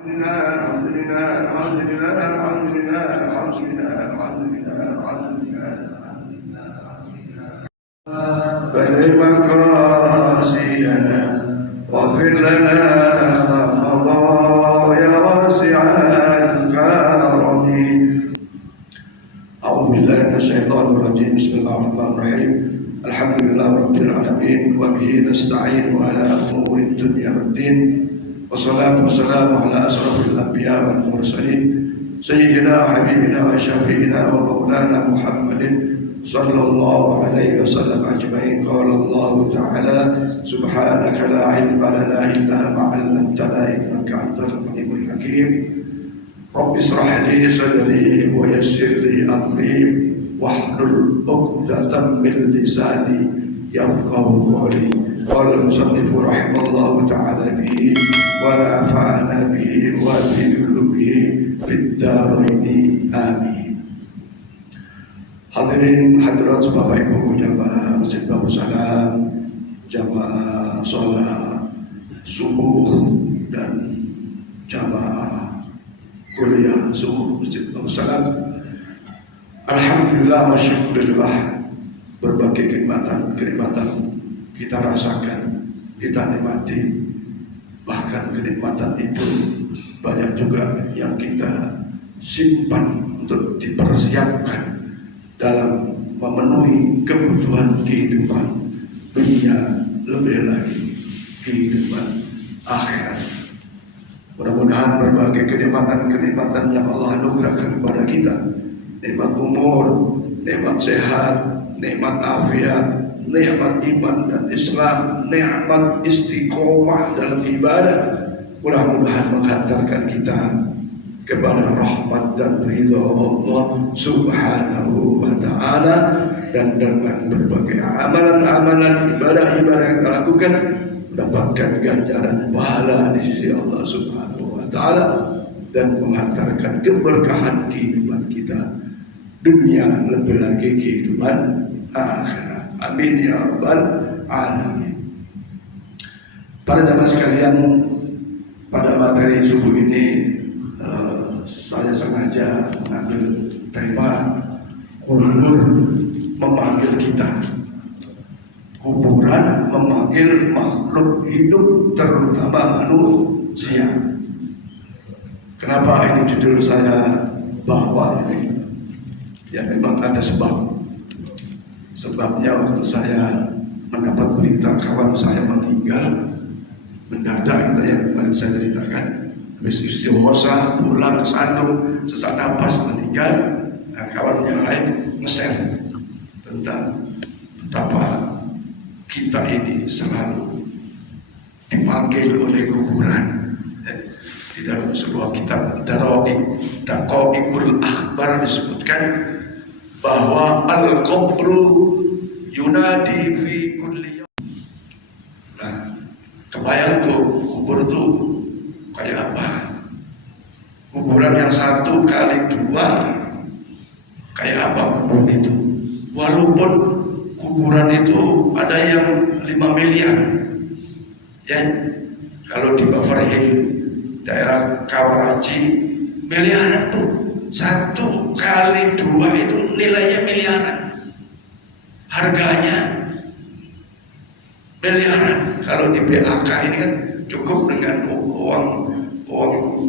بلغ مقاصدنا واغفر لنا ما مضى يا واسع الكرم. أعوذ بالله من الشيطان الرجيم. بسم الله الرحمن الرحيم. الحمد لله رب العالمين وبه نستعين على أمور الدنيا والدين، والصلاة والسلام على أشرف الأنبياء والمرسلين سيدنا وحبيبنا وشفيعنا ومولانا محمد صلى الله عليه وسلم أجمعين. قال الله تعالى: سبحانك لا علم لنا إلا ما علمتنا إنك أنت العليم الحكيم. رب اشرح لي صدري ويسر لي أمري واحلل عقدة من لساني يفقهوا قولي. قال المصنف رحمه الله تعالى به ونفعنا به وبعلومه في الدارين آمين. Hadirin hadirat Bapak Ibu jamaah Masjid Babu Salam, jamaah sholat subuh dan jamaah kuliah subuh Masjid Babu Salam. Alhamdulillah wa syukurillah, berbagai kenikmatan kita rasakan, kita nikmati. Bahkan kenikmatan itu banyak juga yang kita simpan untuk dipersiapkan dalam memenuhi kebutuhan kehidupan dunia, lebih lagi kehidupan akhirat. Mudah-mudahan berbagai kenikmatan yang Allah anugerahkan kepada kita, nikmat umur, nikmat sehat, nikmat afiat, nikmat iman dan Islam, nikmat istiqomah dalam ibadah, mudah-mudahan menghantarkan kita kepada rahmat dan ridha Allah Subhanahu wa ta'ala, dan dengan berbagai amalan-amalan ibadah-ibadah yang kita lakukan mendapatkan ganjaran pahala di sisi Allah Subhanahu wa ta'ala dan menghantarkan keberkahan kehidupan kita dunia, lebih lagi kehidupan akhirat. Amin ya rabbal alamin. Para jamaah sekalian, pada materi subuh ini saya sengaja mengambil tema kubur memanggil kita. Kuburan memanggil makhluk hidup, terutama manusia. Kenapa ini judul saya bawa ini? Ya memang ada sebab. Sebabnya waktu saya mendapat berita kawan saya meninggal mendadak, yang kemarin saya ceritakan. Habis istighosah, pulang kesandung, sesak nafas, meninggal. Nah, kawan yang lain nge-share tentang betapa kita ini selalu dipanggil oleh kuburan. Di dalam sebuah kitab Daqaiqul Akhbar disebutkan bahwa al-qabru yunadi fi kulli yawm. Nah, kebayang tuh kubur tuh kayak apa? Kuburan yang 1 kali 2 kayak apa kubur itu? Walaupun kuburan itu ada yang 5 miliar, ya, kalau di Beverly Hills, daerah Kawaraji, miliaran tuh. 1 kali 2 itu nilainya miliaran, harganya miliaran. Kalau di BAK ini kan cukup dengan uang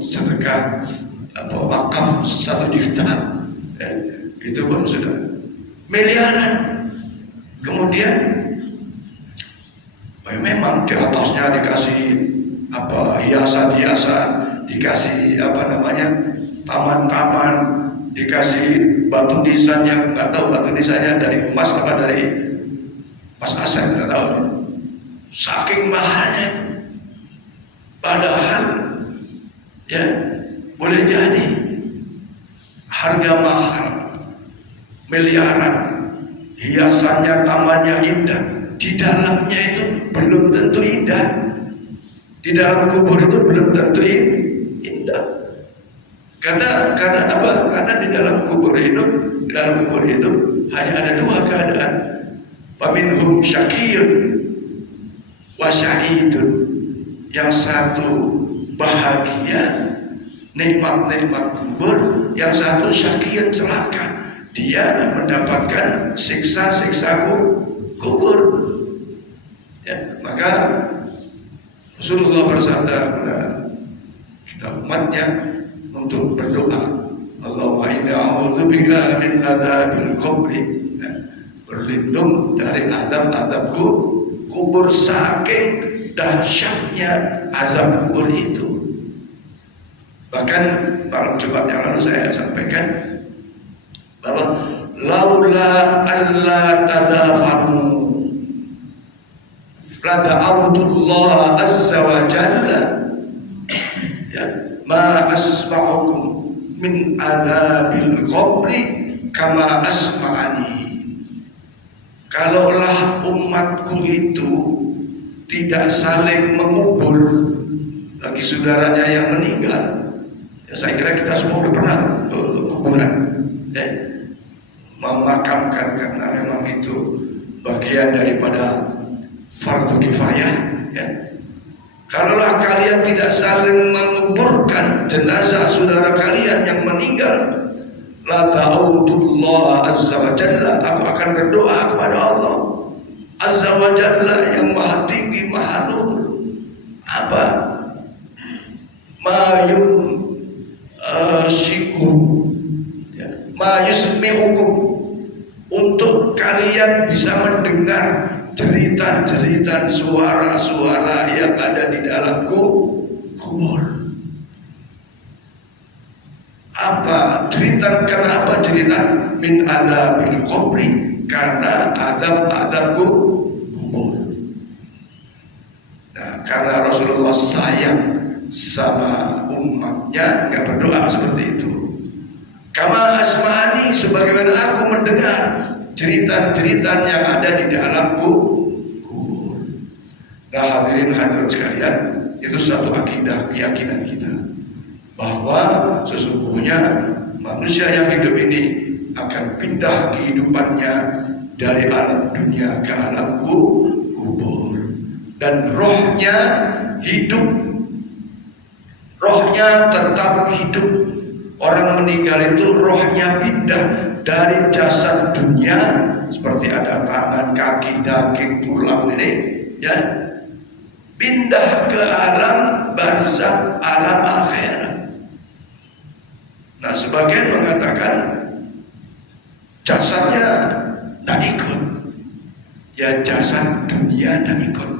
sedekah atau wakaf 1 juta, itu pun sudah miliaran. Kemudian memang di atasnya dikasih hiasan-hiasan, dikasih taman-taman, dikasih batu nisannya, nggak tahu batu nisannya dari emas apa dari emas aset, nggak tahu. Saking mahalnya itu. Padahal ya boleh jadi harga mahal, miliaran, hiasannya, tamannya indah, di dalamnya itu belum tentu indah. Di dalam kubur itu belum tentu indah. Karena apa? Karena di dalam kubur itu hanya ada 2 keadaan. Faminhum syaqiyun wa sa'idun. Yang satu bahagia, nikmat-nikmat kubur. Yang satu syaqiyun, celaka, dia mendapatkan siksa-siksa kubur. Ya, maka Rasulullah bersabda kepada kita umatnya untuk berdoa, Allahumma inni a'udzubika min adzabil qabri, berlindung dari azab kubur, saking dahsyatnya azab kubur itu. Bahkan pada Jumat yang lalu saya sampaikan bahwa laula alla tadafanu la da'awtullah azza wa jalla ya ma asma'ukum min adzabil qabri kama asma'ani. Kalaulah umatku itu tidak saling mengubur bagi saudaranya yang meninggal, ya saya kira kita semua sudah pernah ke kuburan, ya, memakamkan, karena memang itu bagian daripada fardu kifayah. Ya. Kalaulah kalian tidak saling menguburkan jenazah saudara kalian yang meninggal, la ta'udullah azza wa jalla, aku akan berdoa kepada Allah azza wa jalla yang maha tinggi, maha luhur. Apa? Ma yusmi'ukum, untuk kalian bisa mendengar cerita-cerita, suara-suara yang ada di dalam kubur. Apa cerita? Kenapa cerita? Min adzabil qabri, karena adab kubur. Nah, karena Rasulullah sayang sama umatnya, nggak berdoa seperti itu. Kama asma'ani, sebagaimana aku mendengar cerita-cerita yang ada di dalam kubur. Nah, hadirin hadirat sekalian, itu satu akidah, keyakinan kita bahwa sesungguhnya manusia yang hidup ini akan pindah kehidupannya dari alam dunia ke alam kubur, dan rohnya hidup, rohnya tetap hidup. Orang meninggal itu rohnya pindah dari jasad dunia, seperti ada tangan, kaki, daging, tulang ini, ya, pindah ke alam barzakh, alam akhirat. Nah, sebagian mengatakan jasadnya tidak ikut, ya jasad dunia tidak ikut,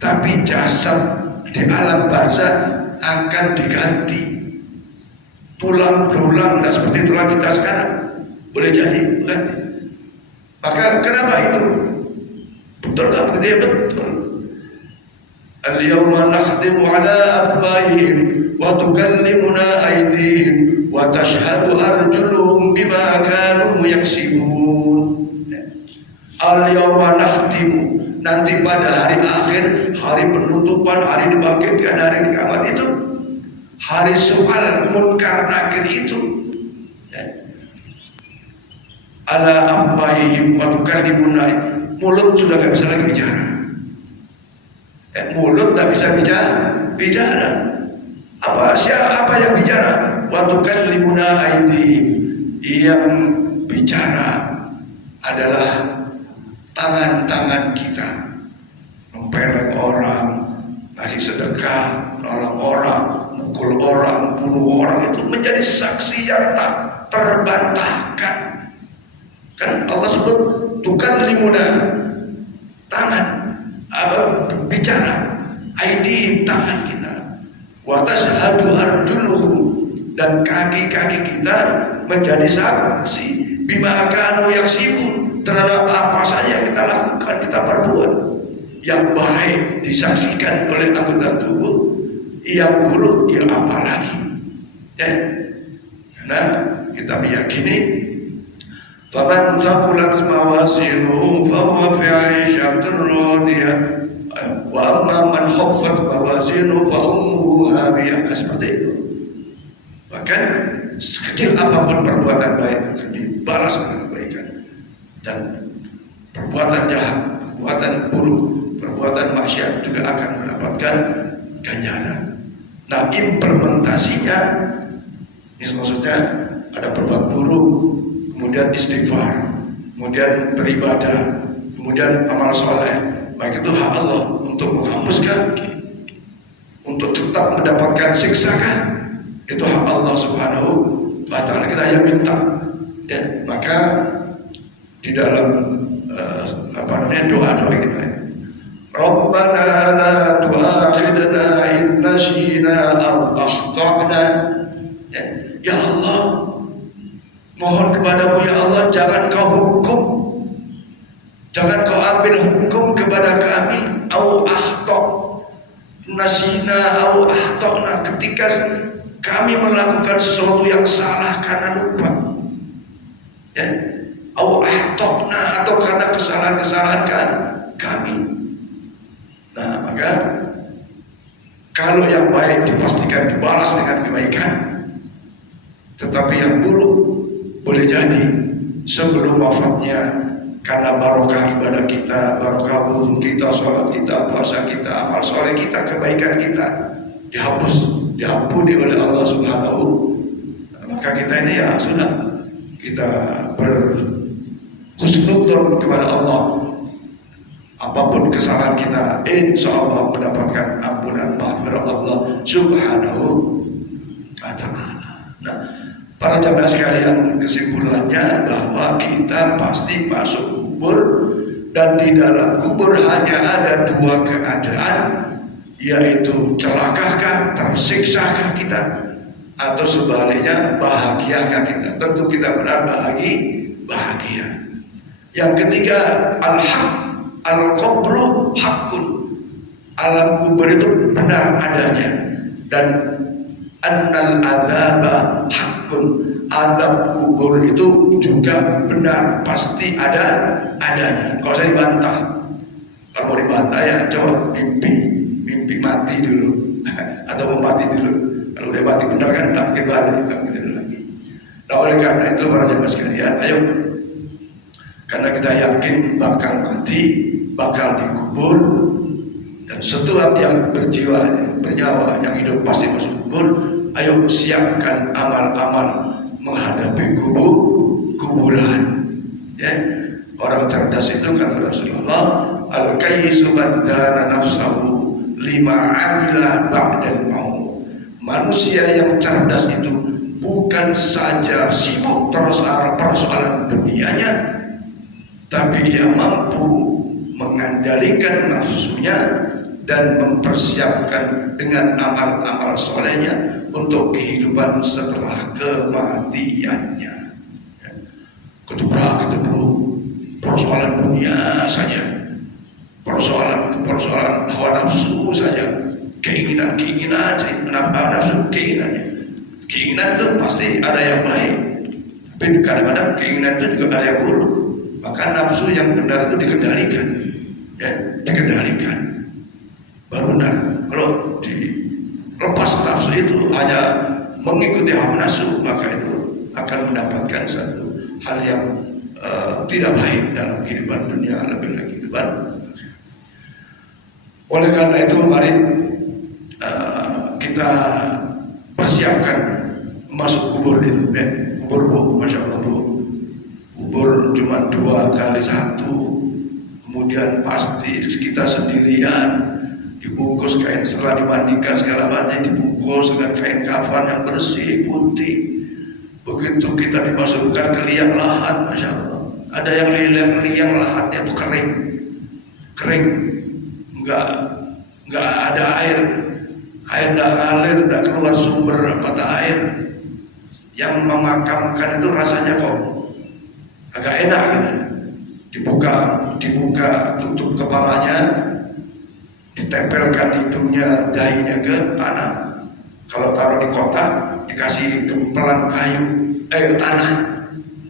tapi jasad di alam barzakh akan diganti. Tulang berulang, tidak seperti tulang kita sekarang, boleh jadi ganti. Maka kenapa itu? Betul nggak begitu? Ya betul. Al-yawma nakhtimu ala afwahihim wa tukallimuna aydihim wa tashhadu arjuluhum bima kanu yaksibun. Al-yawma nakhtimu, nanti pada hari akhir, hari penutupan, hari dibangkitkan, hari kiamat itu, hari soal munkar nakir itu, ya. Ala afwahihim wa tukallimuna, mulut sudah tidak bisa lagi bicara, ya, mulut tidak bisa bicara. Apa yang bicara? Wa tukallimuna aydihim, yang bicara adalah tangan-tangan kita, mempeleng orang, ngasih sedekah, nolong orang, mukul orang, bunuh orang, itu menjadi saksi yang tak terbantahkan. Kan Allah sebut tukallimuna, tangan, bicara, aidi, tangan kita, wa tashhadu arjuluhum, dan kaki-kaki kita menjadi saksi, bima kanu yaksibun, terhadap apa saja kita lakukan, kita perbuat. Yang baik disaksikan oleh anggota tubuh, yang buruk ya apalagi, ya. Karena kita meyakini faman thaqulat mawazinuhu fahuwa fi 'aishatir radiyah wa amma man khaffat mawazinuhu fa ummuhu hawiyah, seperti itu. Bahkan sekecil apapun perbuatan baik akan dibalas dengan kebaikan, dan perbuatan jahat, perbuatan buruk, perbuatan maksiat juga akan mendapatkan ganjaran. Nah, implementasinya ini maksudnya ada berbuat buruk, kemudian istighfar, kemudian beribadah, kemudian amal soleh. Maka itu hak Allah untuk menghapuskan, untuk tetap mendapatkan siksa kan? Itu hak Allah Subhanahu wa Ta'ala. Kita yang minta, ya. Maka di dalam doa kita, Rabbana la tu'akhidna in nasina aw akhtana. Ya Allah, mohon kepadamu ya Allah, jangan kau hukum, jangan kau ambil hukum kepada kami, aw akhta nasina aw akhtana, ketika kami melakukan sesuatu yang salah karena lupa, ya, aw akhtana, atau karena kesalahan-kesalahan kami. Nah, maka kalau yang baik dipastikan dibalas dengan kebaikan, tetapi yang buruk boleh jadi sebelum wafatnya, karena barokah ibadah kita, barokah wudhu kita, sholat kita, puasa kita, amal soleh kita, kebaikan kita diampuni oleh Allah Subhanahu. Maka kita ini ya sudah, kita berhusnudzon kepada Allah. Apapun kesalahan kita, insya Allah mendapatkan ampunan maghfirah Allah Subhanahu wa Ta'ala. Nah, para jamaah sekalian, kesimpulannya bahwa kita pasti masuk kubur, dan di dalam kubur hanya ada dua keadaan, yaitu celakakah, tersiksakah kita, atau sebaliknya bahagiakah kita. Tentu kita benar bahagia. Yang ketiga, al-haq, al-qabru haqqun, alam kubur itu benar adanya, dan annal adzaba haqqun, azab kubur itu juga benar, pasti adanya. Kalau saya dibantah, kalau mau dibantah ya coba mimpi mati dulu atau mau mati dulu. Kalau udah mati benar kan tak balik lagi. Nah, oleh karena itu para jemaah sekalian, ayo, karena kita yakin bakal mati, bakal dikubur, dan setiap yang bernyawa yang hidup pasti masuk kubur. Ayo siapkan amal-amal menghadapi kuburan. Ya, orang cerdas itu kata Rasulullah, al-kayyisu man dana nafsahu lima amila ba'dal maut. Manusia yang cerdas itu bukan saja sibuk terus persoalan dunianya, tapi dia mampu mengendalikan nafsunya dan mempersiapkan dengan amal-amal solehnya untuk kehidupan setelah kematiannya. Ketubrak persoalan dunia saja, persoalan hawa nafsu saja, keinginan nafsu, keinginan itu pasti ada yang baik, tapi kadang-kadang keinginan itu juga ada yang buruk. Maka nafsu yang benar itu dikendalikan, ya, dikendalikan baru benar. Kalau dilepas nafsu itu hanya mengikuti hawa nafsu, maka itu akan mendapatkan satu hal yang tidak baik dalam kehidupan dunia, lebih lagi kehidupan. Oleh karena itu mari kita persiapkan masuk kubur itu, ya. Kubur, masya Allah, kubur cuma 2x1, kemudian pasti kita sendirian, dibungkus kain, setelah dimandikan segala macam dibungkus dengan kain kafan yang bersih putih. Begitu kita dimasukkan ke liang lahat, masya Allah, ada yang liang lahatnya itu kering, nggak ada air tidak ngalir, tidak keluar sumber mata air. Yang memakamkan itu rasanya kok agak enak gitu. Dibuka tutup kepalanya, ditempelkan hidungnya, dahinya ke tanah. Kalau taruh di kotak, dikasih gempelan kayu, tanah,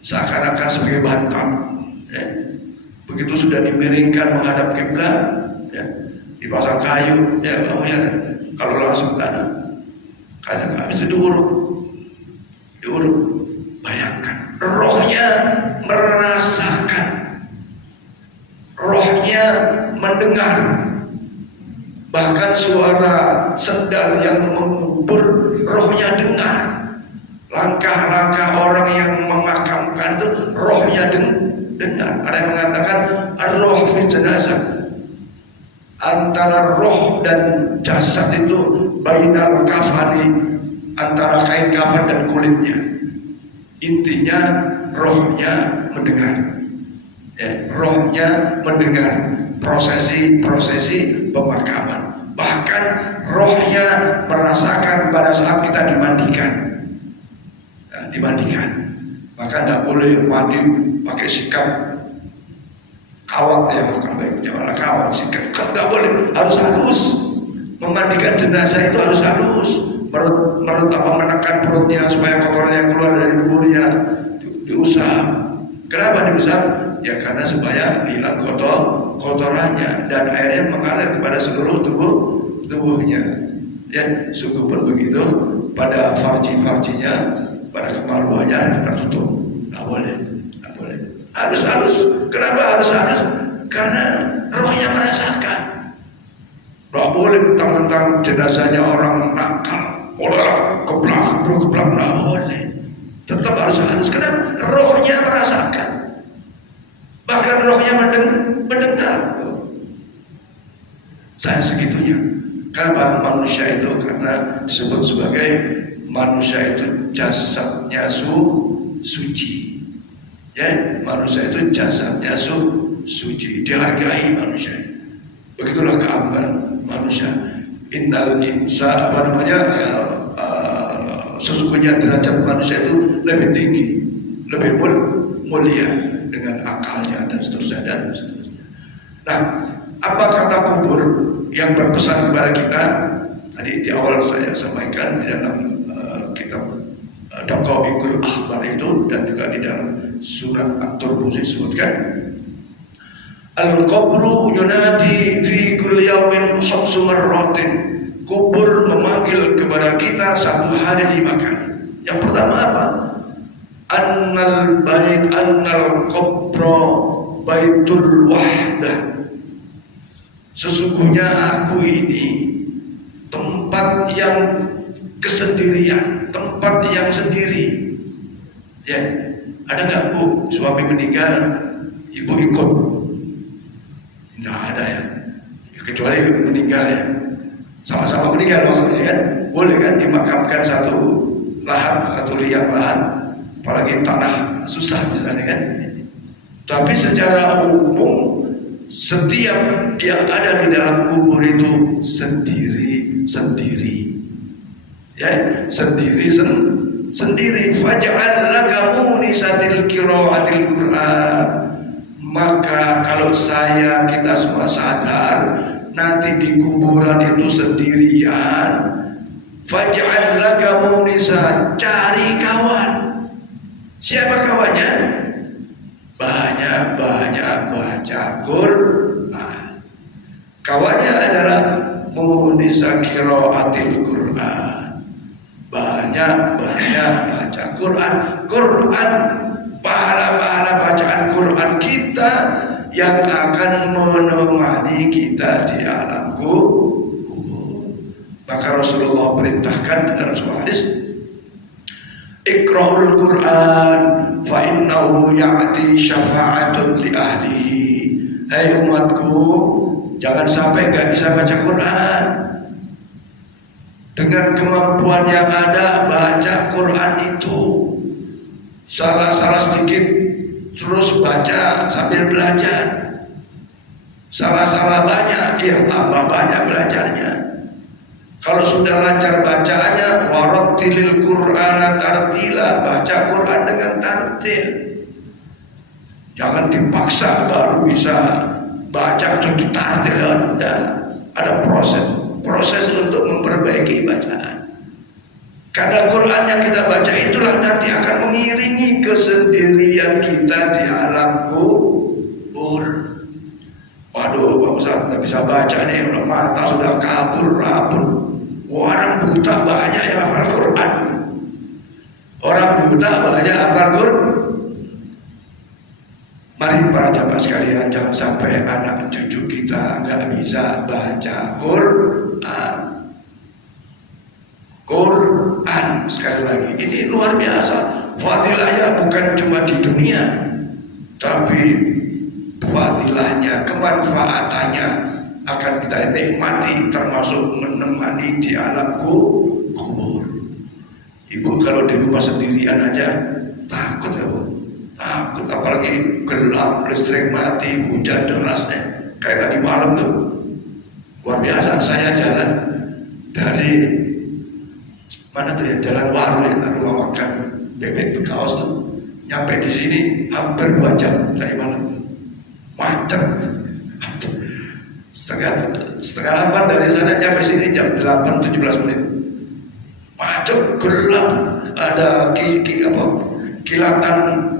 seakan-akan sebagai bantal. Ya. Begitu sudah dimiringkan menghadap kiblat, ya, dipasang kayu, ya kamu ya. Kalau langsung ke tanah, kayak habis itu diurut. Bayangkan, rohnya merasakan, rohnya mendengar, Bahkan suara sendal yang mengubur rohnya dengar. Langkah-langkah orang yang memakamkan itu rohnya dengar. Ada yang mengatakan ar-roh fi jenazah. Antara roh dan jasad itu bainal kafani, antara kain kafan dan kulitnya. Intinya rohnya mendengar. Rohnya mendengar prosesi pemakaman. Bahkan rohnya merasakan pada saat kita dimandikan. Maka tidak boleh mandi pakai sikap kawat, ya bukan baiknya malah kawat, sikap tidak boleh, harus halus. Memandikan jenazah itu harus halus. Menurut apa, menekan perutnya supaya kotornya keluar dari kuburnya, diusap. Kenapa diusap? Ya karena supaya hilang kotorannya dan airnya mengalir kepada seluruh tubuhnya. Ya, suku pun begitu, pada farji-farjinya, pada kemaluannya tertutup. Nggak boleh. Harus halus. Kenapa harus halus? Karena rohnya merasakan. Nggak boleh mentang-mentang jenazahnya orang nakal, orang keblak, nggak boleh. Tetap harus halus. Karena rohnya merasakan. Bahkan rohnya mendengar. Saya segitunya. Karena manusia itu karena disebut sebagai manusia itu jasadnya suci. Ya, manusia itu jasadnya suci, dihargai manusia. Begitulah keagungan manusia. Innal insa sesungguhnya derajat manusia itu lebih tinggi, lebih mulia dengan akalnya dan seterusnya. Nah, apa kata kubur yang berpesan kepada kita? Tadi di awal saya sampaikan di dalam kitab Daqaiqul Akhbar itu, dan juga di dalam Sunan At-Tirmidzi disebutkan, al-qabru yunadi fi kulli yawmin khamsu marratin. Kubur memanggil kepada kita satu hari 5 kali. Yang pertama apa? Annal qabra baitul wahdah. Sesungguhnya aku ini tempat yang kesendirian, tempat yang sendiri. Ya, ada nggak Bu, suami meninggal, ibu ikut? Nggak ada ya, kecuali meninggal ya, sama-sama meninggal maksudnya kan, boleh kan dimakamkan satu lahan atau liang lahan, apalagi tanah susah misalnya kan. Tapi secara umum setiap yang ada di dalam kubur itu sendiri. Ya, sendiri. Faj'al laka munisatil qiraatil Qur'an. Maka kalau kita semua sadar nanti di kuburan itu sendirian, faj'al laka munisa, cari kawan. Siapa kawannya? Banyak baca Quran. Kawannya adalah munisa qiraatil Quran. Banyak baca Quran. Pahala bacaan Quran kita yang akan menemani kita di alam kubur. Maka Rasulullah perintahkan dalam sebuah hadis, Iqra'ul Quran fa innahu ya'ti syafa'atun li ahlihi. Hai umatku, jangan sampai gak bisa baca Quran. Dengan kemampuan yang ada, baca Quran itu. Salah sedikit terus baca sambil belajar. Salah banyak, dia tambah banyak belajarnya. Kalau sudah lancar bacaannya, warattilil Qur'ana tartila, baca Quran dengan tartil. Jangan dipaksa baru bisa baca itu tartil, ada proses untuk memperbaiki bacaan. Karena Quran yang kita baca itulah nanti akan mengiringi kesendirian kita di alam kubur. Waduh, Pak Ustaz nggak bisa baca nih, udah mata sudah kabur, rabun. Orang buta banyak yang hafal Quran. Orang buta banyak hafal Quran. Mari para jamaah sekalian, jangan sampai anak cucu kita nggak bisa baca Quran. Quran sekali lagi, ini luar biasa. Fadilahnya bukan cuma di dunia, tapi fadilahnya, kemanfaatannya akan kita nikmati, termasuk menemani di alam kubur. Ibu kalau di rumah sendirian aja takut ya Bu. Takut, apalagi gelap, listrik mati, hujan derasnya kayak tadi malam tuh. Luar biasa, saya jalan dari mana tuh ya, Jalan Waru ya, rumah makan bebek bekaos tuh, nyampe di sini hampir 2 jam dari malam tuh. Macet. Setengah 8 dari sana nyampe sini jam 8:17 menit. Macet, gelap, ada kilatan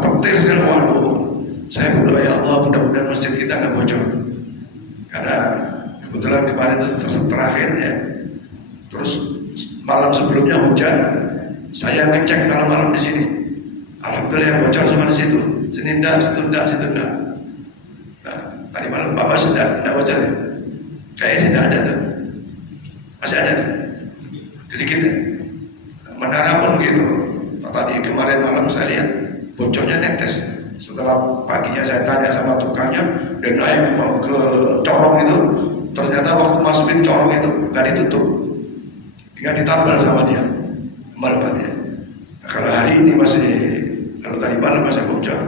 petir segala. Waduh, saya berdoa ya Allah, mudah-mudahan masjid kita nggak bocor. Karena kebetulan kemarin itu terakhir ya. Terus malam sebelumnya hujan, saya ngecek malam di sini. Alhamdulillah yang bocor cuma di situ. Sini enggak, situ enggak. Nah, tadi malam Bapak sudah enggak bocor ya? Kayaknya tidak ada tuh. Masih ada. Sedikit ya. Menara pun gitu. Tadi kemarin malam saya lihat bocornya netes. Setelah paginya saya tanya sama tukangnya dan naik ke corong itu, ternyata waktu masukin corong itu nggak ditutup, tinggal ditambal sama dia malamnya. Nah, kalau hari ini kalau tadi malam masih bocor,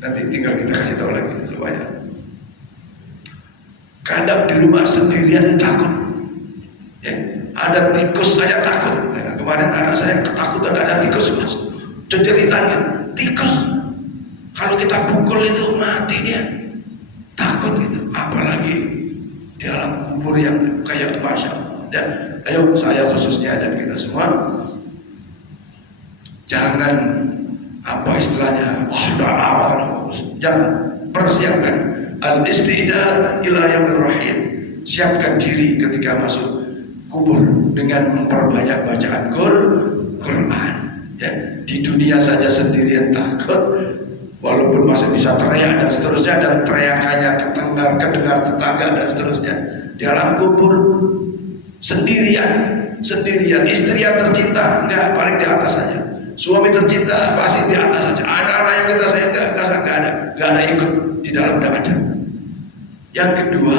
nanti tinggal kita kasih tahu lagi supaya. Kadang di rumah sendirian takut, ya, ada tikus saya takut. Nah, kemarin anak saya ketakutan ada tikus mas, ceritannya tikus. Kalau kita pukul itu mati dia, takut gitu. Apalagi di alam kubur yang kayak Masya Allah. Ya, ayo saya khususnya dan kita semua jangan jangan persiapkan al-istidad ila yaumir rahim. Siapkan diri ketika masuk kubur dengan memperbanyak bacaan Quran. Ya, di dunia saja sendirian takut, walaupun masih bisa teriak dan seterusnya, dan teriakannya kedengar tetangga dan seterusnya. Di alam kubur sendirian, istri yang tercinta enggak, paling di atas saja. Suami tercinta pasti di atas saja. Anak-anak yang kita sayang enggak ada ikut di dalam, enggak ada. Yang kedua,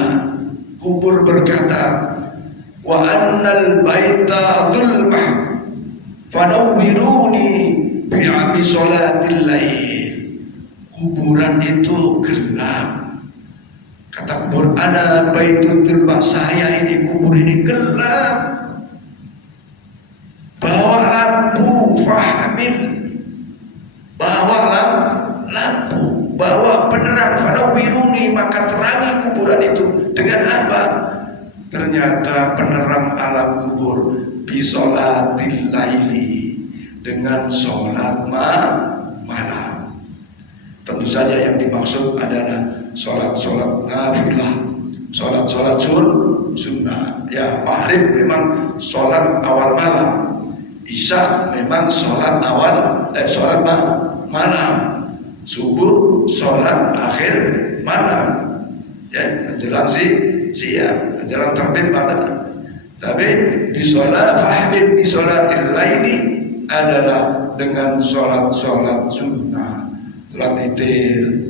kubur berkata, wa annal baita zulmah fanawwiruni bi'ami sholatil lail. Kuburan itu gelap. Kata kubur, ana baitul zulmah, saya ini kubur ini gelap. Bawa lampu, fahmin, bawa lampu, bawa penerang, fanawwiruni, maka terangi kuburan itu dengan apa? Ternyata penerang alam kubur bisolatil laili, dengan sholat malam. Tentu saja yang dimaksud adalah sholat nafilah, sholat sunnah. Ya, maghrib memang sholat awal malam, isya memang sholat malam, subuh sholat akhir malam. Ya, menjelang siang, menjelang terbit matahari. Tapi fahmin bisolatil laili adalah dengan sholat sunnah, sholat witir,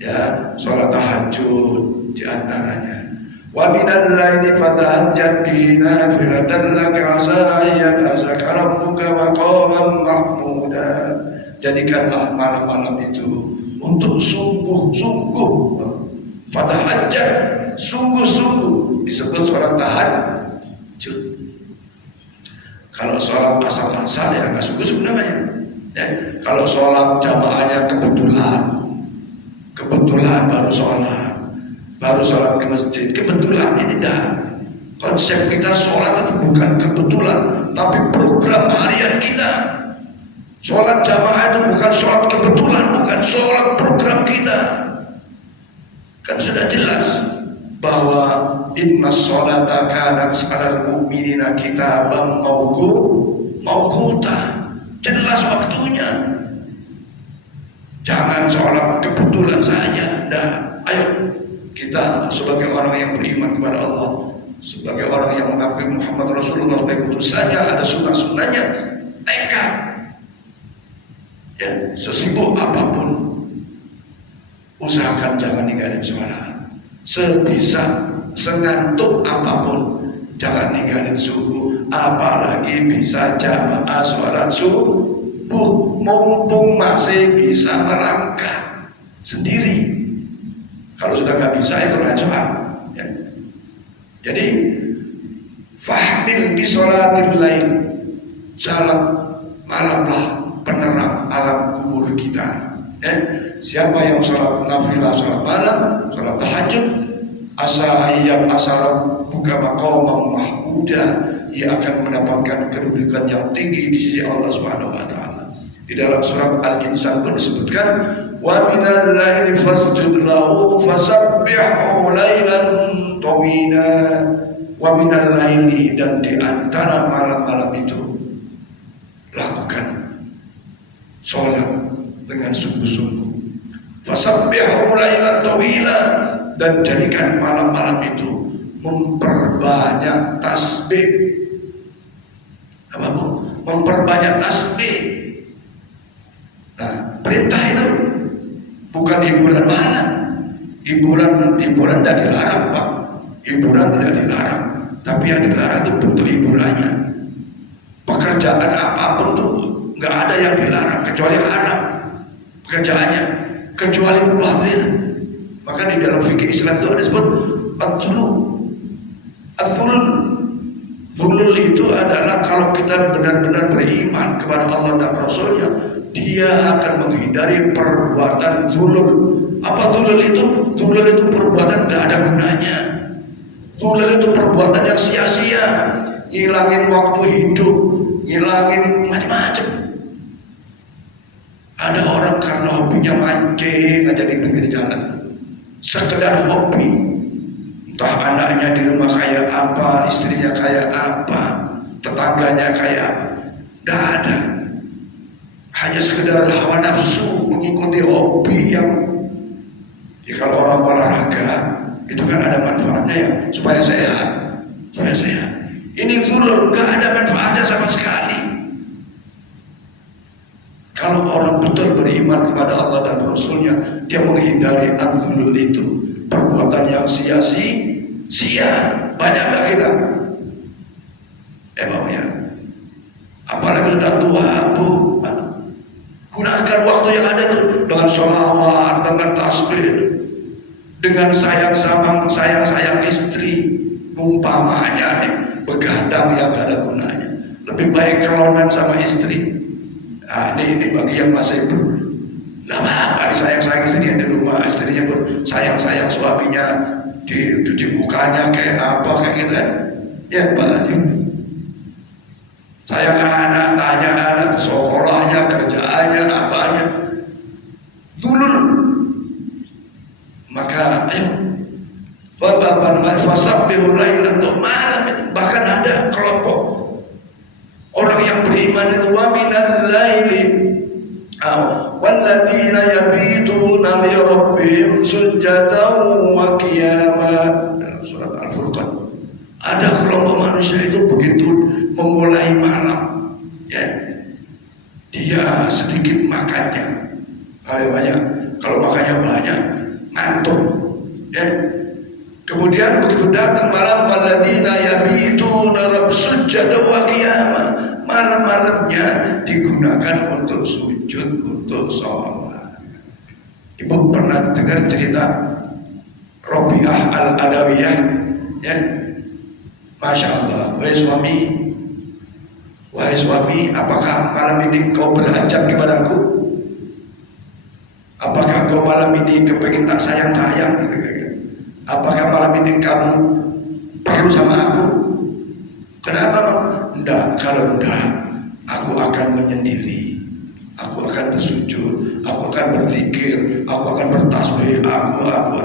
ya, sholat tahajud diantaranya. Wa minal laili fatahajjad bihi nafilatan laka asa yab'asaka rabbuka maqaman mahmuda. Jadikanlah malam-malam itu untuk sungguh-sungguh fatahajjad, sungguh-sungguh disebut sholat tahajud. Kalau sholat asal-asal ya nggak sungguh-sungguh namanya. Ya, kalau sholat jamaahnya kebetulan baru sholat ke masjid, kebetulan ini dah. Konsep kita sholat itu bukan kebetulan, tapi program harian kita. Sholat jamaah itu bukan sholat kebetulan, bukan sholat program kita. Kan sudah jelas bahwa inna sholata kanat 'alal mu'minina kitaban mawquta. Jelas waktunya. Jangan sholat kebetulan saja. Nah, ayo kita sebagai orang yang beriman kepada Allah, sebagai orang yang mengakui Muhammad Rasulullah sebagai utusannya, ada sunnah-sunnahnya, tekad. Ya, sesibuk apapun, usahakan jangan ninggalin sholat. Sebisa, sengantuk apapun, jangan ninggalin subuh. Apalagi bisa jamaah sholat subuh, mumpung masih bisa melangkah sendiri. Kalau sudah nggak bisa itu rajaan. Ya. Jadi fahmil bi sholatil lail, salat malamlah penerang alam kubur kita. Siapa yang sholat nafilah, sholat malam, sholat tahajud, asa ayyab asal buka maqamam mahmuda, ia akan mendapatkan kedudukan yang tinggi di sisi Allah Subhanahu wa taala. Di dalam surat Al-Insan pun disebutkan, wa minal laili fasjud lahu fasabbihu lailan tawila. Wa minal laili, dan di antara malam-malam itu lakukan sholat dengan sungguh-sungguh. Fasabbihu lailan tawila, dan jadikan malam-malam itu memperbanyak tasbih. Apa Bu? Memperbanyak tasbih. Nah, perintah itu bukan hiburan malam. Hiburan tidak dilarang, Pak. Hiburan tidak dilarang, tapi yang dilarang itu bentuk hiburannya. Pekerjaan apapun tuh nggak ada yang dilarang kecuali yang haram pekerjaannya, kecuali batil. Maka di dalam fikih Islam itu ada disebut at-thulul. Thulul itu adalah kalau kita benar-benar beriman kepada Allah dan Rasulnya, dia akan menghindari perbuatan zulul. Apa zulul itu? Zulul itu perbuatan tidak ada gunanya. Zulul itu perbuatan yang sia-sia, ngilangin waktu hidup, ngilangin macam-macam. Ada orang karena hobinya mancing aja di pinggir jalan, sekedar hobi. Entah anaknya di rumah kayak apa, istrinya kayak apa, tetangganya kayak apa, tidak ada. Hanya sekedar hawa nafsu, mengikuti hobi yang, ya kalau orang olahraga itu kan ada manfaatnya ya, supaya sehat. Ini zulul, nggak ada manfaatnya sama sekali. Kalau orang betul beriman kepada Allah dan Rasulnya, dia menghindari az-zulul itu, perbuatan yang sia-sia. Banyak nggak kita? Emangnya, apalagi sudah tua, Bu, gunakan waktu yang ada itu dengan sholawat, dengan tasbih, dengan sayang istri. Umpamanya nih, begadang yang gak ada gunanya, lebih baik kelonan sama istri. Nah, ini bagi yang masih nggak apa-apa disayang istrinya di rumah, istrinya pun sayang suaminya, dicuci mukanya kayak apa kayak gitu kan. Ya Pak Haji, sayang anak, tanya anak sekolahnya, kerjaannya, apanya, dulur. Maka ayo fasabbihu lailan tawila. Bahkan ada kelompok orang yang beriman itu, wa minal laili walladzina yabituna li rabbihim sujadan wa qiyama. Surat Al-Furqan. Ada kelompok manusia itu begitu memulai malam, ya, dia sedikit makannya, kalau makannya banyak ngantuk, ya. Kemudian begitu datang malam, walladzina yabituna rabb sujadan wa qiyama, malam-malamnya digunakan untuk sujud, untuk sholat. Ibu pernah dengar cerita Rabi'ah al-Adawiyah, ya? Masya Allah. Wahai suami, apakah malam ini kau berhajat kepadaku? Apakah kau malam ini kepengen tak sayang-sayang gitu? Apakah malam ini kamu perlu sama aku? Kenapa? Enggak, kalau enggak, aku akan menyendiri, aku akan bersujud, aku akan berzikir, aku akan bertasbih, aku.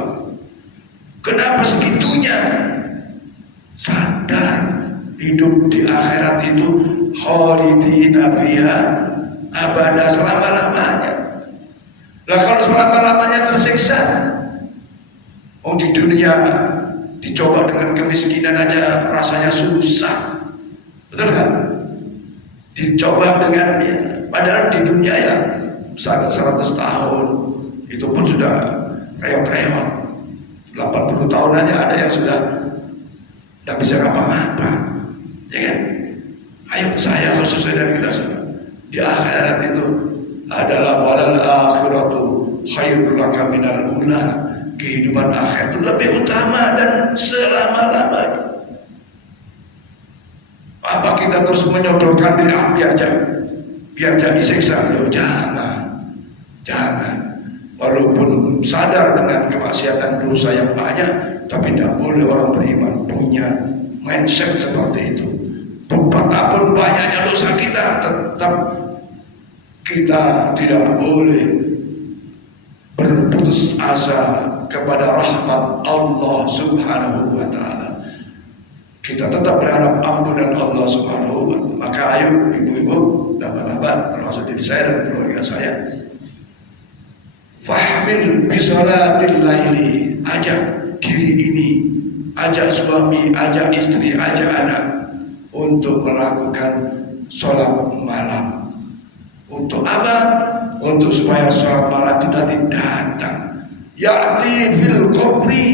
Kenapa segitunya? Sadar hidup di akhirat itu khalidina fiha abada, selama-lamanya. Lah kalau selama-lamanya tersiksa, di dunia dicoba dengan kemiskinan aja rasanya susah, betul kan? Dicoba dengan padahal di dunia ya 100 tahun itu pun sudah reot-reot. 80 tahun aja ada yang sudah tidak bisa ngapa-ngapa, ya kan? Ayo saya harus sesuai dengan kita semua. Di akhirat itu adalah walal akhiratu khairul laka minal ula. Kehidupan akhir itu lebih utama dan selama-lamanya. Apa kita terus menyodorkan diri api aja biar jadi siksa? Jangan. Walaupun sadar dengan kemaksiatan dosa yang banyak, tapi tidak boleh orang beriman punya mindset seperti itu. Betapapun banyaknya dosa kita, tetap kita tidak boleh berputus asa kepada rahmat Allah Subhanahu wa ta'ala. Kita tetap berharap ampunan Allah Subhanahu wa ta'ala. Maka ayo ibu-ibu dan bapak-bapak, termasuk diri saya dan keluarga saya, fahmil bisolatil laili, ajak diri ini, ajak suami, ajak istri, ajak anak untuk melakukan sholat malam. Untuk apa? Untuk supaya sholat malam itu nanti datang, ya'ti fil kubri,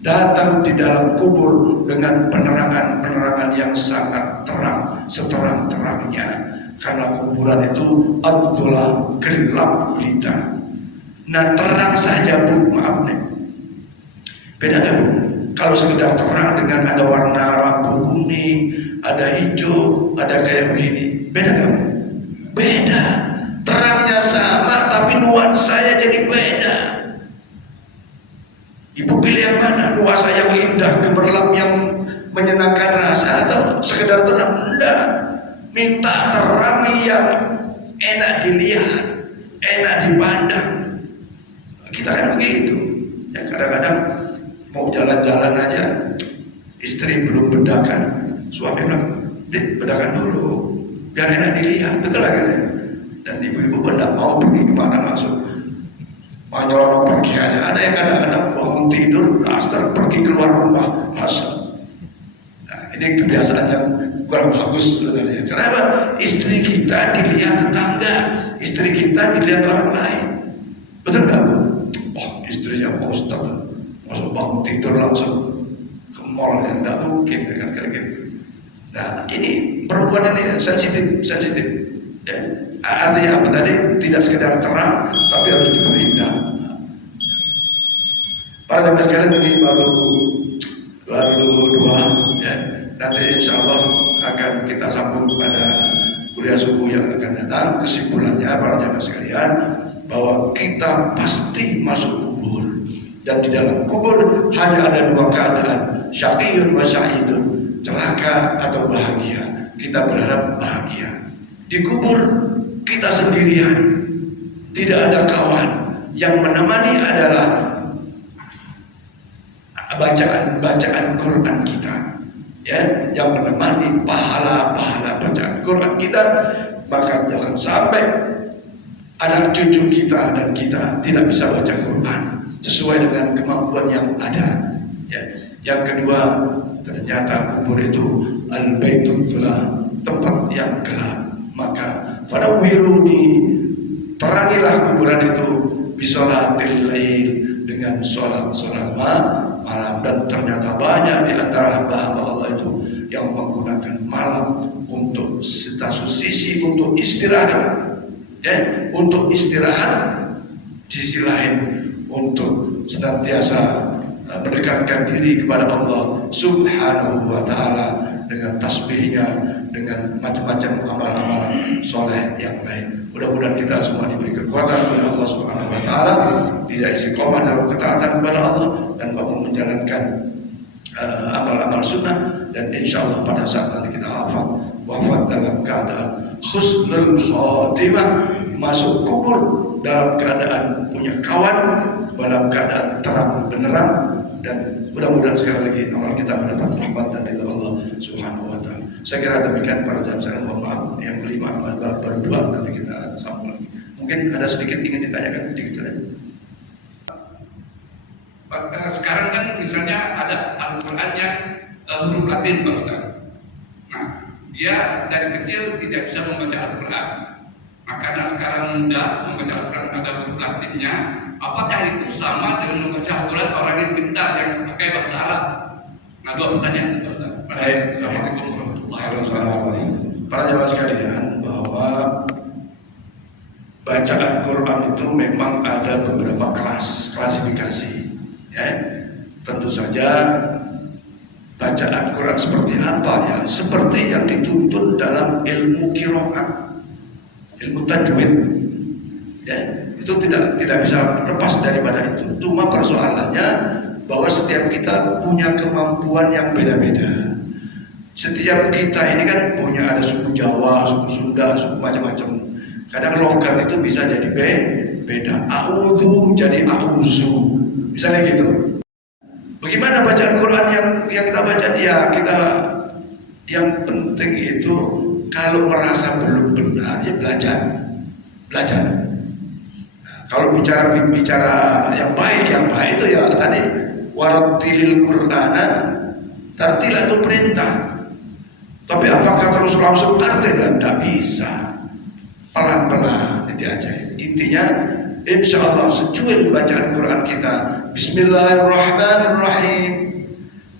datang di dalam kubur dengan penerangan yang sangat terang, seterang-terangnya. Karena kuburan itu adalah gelap gulita. Nah terang saja bu, maaf nih, beda kan bu? Kalau sekedar terang dengan ada warna lampu kuning, ada hijau, ada kayak begini, beda kan bu? Beda. Terangnya sama tapi nuansanya jadi beda. Ibu pilih yang mana? Nuansa yang indah, gemerlap, yang menyenangkan rasa, atau sekedar terang? Enggak. Minta terang yang enak dilihat, enak dipandang. Kita kan begitu. Ya kadang-kadang mau jalan-jalan aja, istri belum bedakan, suami bilang, "Dik, bedakan dulu, biar enak dilihat." Betul lah katanya. Dan ibu-ibu pun tidak mau pergi kemana langsung nyolong pergi aja. Ada yang kadang-kadang bangun tidur langsung pergi keluar rumah langsung. Nah, ini kebiasaan yang kurang bagus sebenarnya. Kenapa? Istri kita dilihat tetangga, istri kita dilihat orang lain. Betul nggak bu? Oh istrinya Pak Ustadz masuk bangun tidur langsung ke mall, yang tidak mungkin kan gitu. Nah ini perempuan ini sensitif. Ya. Artinya apa tadi? Tidak sekedar terang, tapi harus diperindah. Para jemaah sekalian, ini baru dua, ya. Nanti insya Allah akan kita sambung pada kuliah subuh yang akan datang. Kesimpulannya para jemaah sekalian, bahwa kita pasti masuk kubur, dan di dalam kubur hanya ada dua keadaan, syaqiyun wa sa'idun, celaka atau bahagia. Kita berharap bahagia. Di kubur kita sendirian, tidak ada kawan. Yang menemani adalah bacaan Quran kita, ya, yang menemani pahala bacaan Quran kita. Maka jangan sampai anak cucu kita dan kita tidak bisa baca Quran sesuai dengan kemampuan yang ada. Ya. Yang kedua, ternyata kubur itu al-baitul zulam, tempat yang gelap. Maka pada wiruni, terangilah kuburan itu bisolatil lail, dengan sholat malam. Dan ternyata banyak di antara hamba-hamba Allah itu yang menggunakan malam untuk satu sisi untuk istirahat, ya, untuk istirahat, di sisi lain untuk senantiasa mendekatkan diri kepada Allah Subhanahu wa ta'ala dengan tasbihnya, dengan macam-macam amal-amal soleh yang lain. Mudah-mudahan kita semua diberi kekuatan oleh Allah Subhanahu wa ta'ala, tidak istiqomah dalam ketaatan kepada Allah dan mampu menjalankan amal-amal sunnah. Dan insya Allah pada saat nanti kita wafat dalam keadaan husnul khotimah, masuk kubur dalam keadaan punya kawan, dalam keadaan terang benerang. Dan mudah-mudahan sekali lagi amal kita mendapat rahmat dan ridha Allah Subhanahu wa ta'ala. Saya kira demikian para jamaah sekalian. Mohon maaf yang kelima berdua, nanti kita sambung lagi. Mungkin ada sedikit ingin ditanyakan sedikit saja. Sekarang kan misalnya ada Al-Quran yang huruf Latin, Pak Ustaz. Nah, dia dari kecil tidak bisa membaca Al-Quran. Nah, karena sekarang muda membaca Al-Quran ada huruf Latinnya, apakah itu sama dengan membaca Al-Quran orang yang pintar yang pakai bahasa Arab? Nah, dua pertanyaan, Pak Ustaz. Assalamualaikum warahmatullahi wabarakatuh. Para jemaah sekalian, bahwa bacaan Quran itu memang ada beberapa klasifikasi. Ya, tentu saja bacaan Quran seperti apa ya? Seperti yang dituntut dalam ilmu qiraat, ilmu tajwid. Ya, itu tidak bisa lepas daripada itu. Cuma persoalannya bahwa setiap kita punya kemampuan yang beda-beda. Setiap kita ini kan punya ada suku Jawa, suku Sunda, suku macam-macam. Kadang logat itu bisa jadi beda. A'udzu jadi a'udzu. Misalnya gitu. Bagaimana bacaan Quran yang kita baca? Ya kita yang penting itu kalau merasa belum benar ya belajar. Nah, kalau bicara yang baik itu ya tadi warattilil Qur'ana tartila itu perintah. Tapi apakah terus langsung tartil? Tidak bisa. Pelan-pelan diajarin. Intinya insya Allah secuil bacaan Quran kita. Bismillahirrahmanirrahim.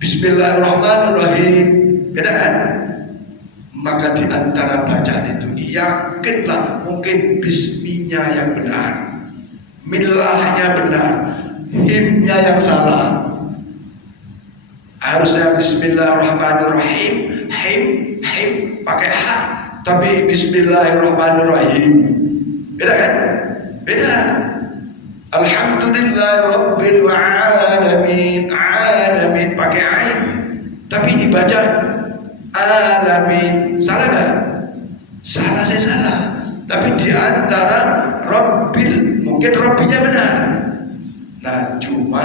Bismillahirrahmanirrahim. Beda kan? Maka di antara bacaan itu yakinlah mungkin bisminya yang benar, millahnya benar, himnya yang salah. Harusnya Bismillahirrahmanirrahim, him pakai h, tapi Bismillahirrahmanirrahim. Beda kan? Beda. Alhamdulillahirabbil alamin, alamin pakai ain, tapi dibaca alamin. Salah kan? Salah, saya salah. Tapi di antara rabbil, mungkin rabbinya benar. Nah, cuma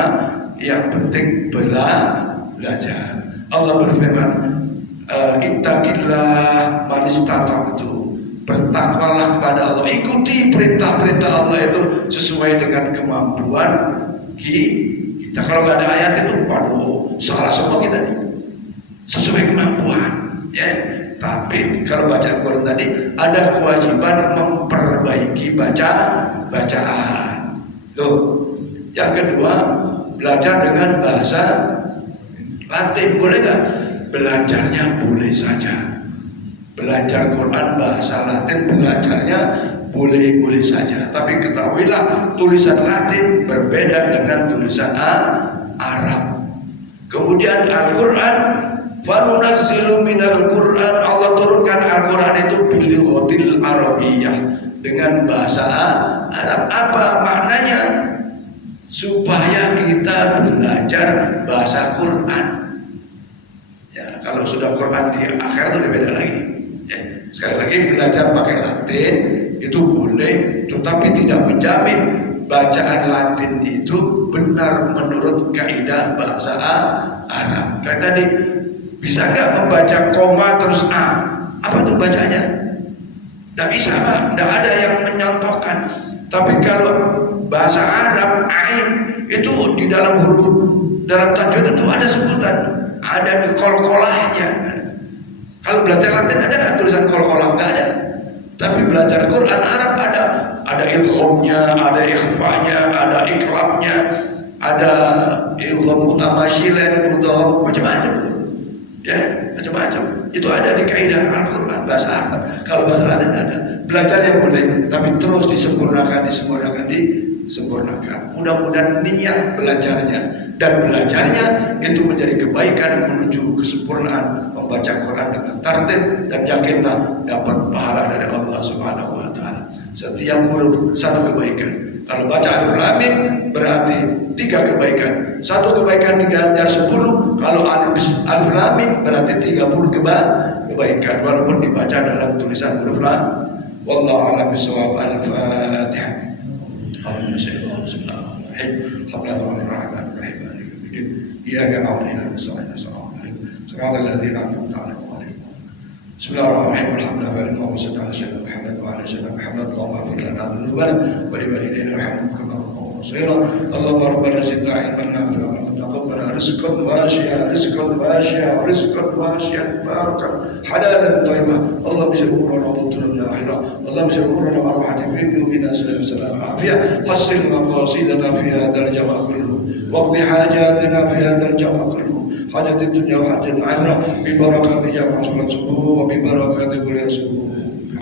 yang penting belajar. Allah berfirman, ittaqillah man istata'tu. Bertakwalah kepada Allah, ikuti perintah-perintah Allah itu sesuai dengan kemampuan kita. Kalau nggak ada ayat itu, waduh, salah semua kita nih. Sesuai kemampuan, ya. Tapi kalau baca Quran tadi ada kewajiban memperbaiki bacaan. Tuh. Yang kedua, belajar dengan bahasa Latin, boleh nggak? Belajarnya boleh saja. Belajar Quran bahasa Latin, belajarnya boleh saja. Tapi ketahuilah tulisan Latin berbeda dengan tulisan Arab. Kemudian Al-Quran, fanunazzilu minal Quran, Allah turunkan Al-Quran itu bilughatil Arabiyyah, dengan bahasa Arab. Apa maknanya? Supaya kita belajar bahasa Quran. Ya, kalau sudah Quran di akhirat itu beda lagi. Ya, sekali lagi belajar pakai Latin itu boleh, tetapi tidak menjamin bacaan Latin itu benar menurut kaidah bahasa Arab. Kayak tadi, bisa nggak membaca koma terus A? Apa tuh bacanya? Tidak bisa, Pak. Tidak ada yang menyontohkan. Tapi kalau bahasa Arab, ain itu di dalam huruf, dalam tajwid itu ada sebutan, ada di kol-kolahnya. Kalau belajar Latin ada nggak tulisan kol-kolah? Nggak ada. Tapi belajar Quran Arab ada idghamnya, ada ikhfanya, ada iklabnya, ada idgham mutamasyilan, mudgham, macam-macam. Ya, macam-macam. Itu ada di kaidah Al-Quran bahasa Arab. Kalau bahasa Latin ada. Belajarnya boleh, tapi terus disempurnakan. Mudah-mudahan niat belajarnya dan belajarnya itu menjadi kebaikan menuju kesempurnaan membaca Quran dengan tertib, dan yakinlah dapat pahala dari Allah Subhanahu wa taala. Setiap huruf satu kebaikan. Kalau baca Alif berarti 3 kebaikan. Satu kebaikan diganjar 10. Kalau Alif Lam berarti 30 kebaikan, walaupun dibaca dalam tulisan huruf lam. Wallahu a'lam bishawab. Al-Fatihah. Iyyaka na'budu wa iyyaka nasta'in. Bismillahirrahmanirrahim. Alhamdulillah wa sallallahu alaihi Muhammad wa ala sayyidina Muhammad. Allahumma ighfir lana dhunubana wa li walidayna warhamhum kama rabbayana صغيرا. اللهم ربنا زدنا علما نافعا وتقبل رزقا واسعا مباركا حلالا طيبا. اللهم اجعل امورنا وطولنا اخره. اللهم اجعل امورنا وارواحنا في قلوبنا سلام عافيه. حسن مقاصدنا في هذا الجمع كله واقض حاجاتنا في هذا الجمع كله، حاجة الدنيا وحاجة الآخرة، ببركة جامع صلاة الصبح وببركة كل الصبح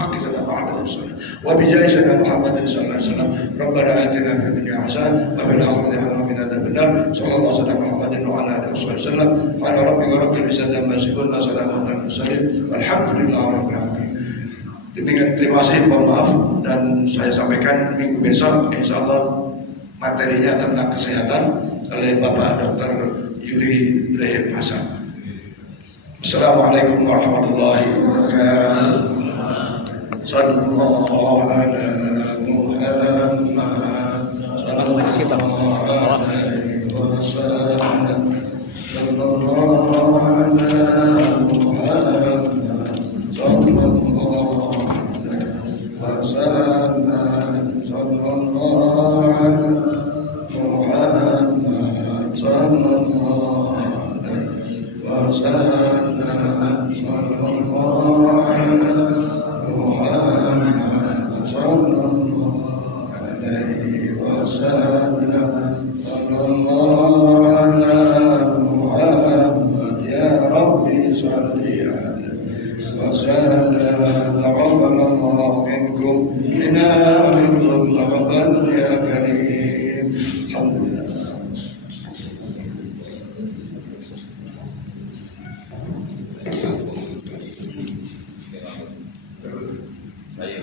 حقيقة بعد الصلاة وبجاه سيدنا محمد صلى الله عليه وسلم. ربنا آتنا في الدنيا حسنة وفي الآخرة حسنة وقنا عذاب النار. صلى الله عليه وسلم محمد وعلى آله وصحبه وسلم. على ربك رب العزة عما يصفون وسلام على المرسلين والحمدلله rabbil alamin. Demikian, terima kasih, mohon maaf, dan saya sampaikan minggu besok insyaallah materinya tentang kesehatan oleh Bapak Dr. Yuri Rehim Hasan. Assalamualaikum warahmatullahi wabarakatuh. Sallallahu ala Muhammad sallallahu alaihi wasallam. Sallallahu ala Muhammad sallallahu alaihi wasallam. Sallallahu ala Muhammad sallallahu alaihi Saya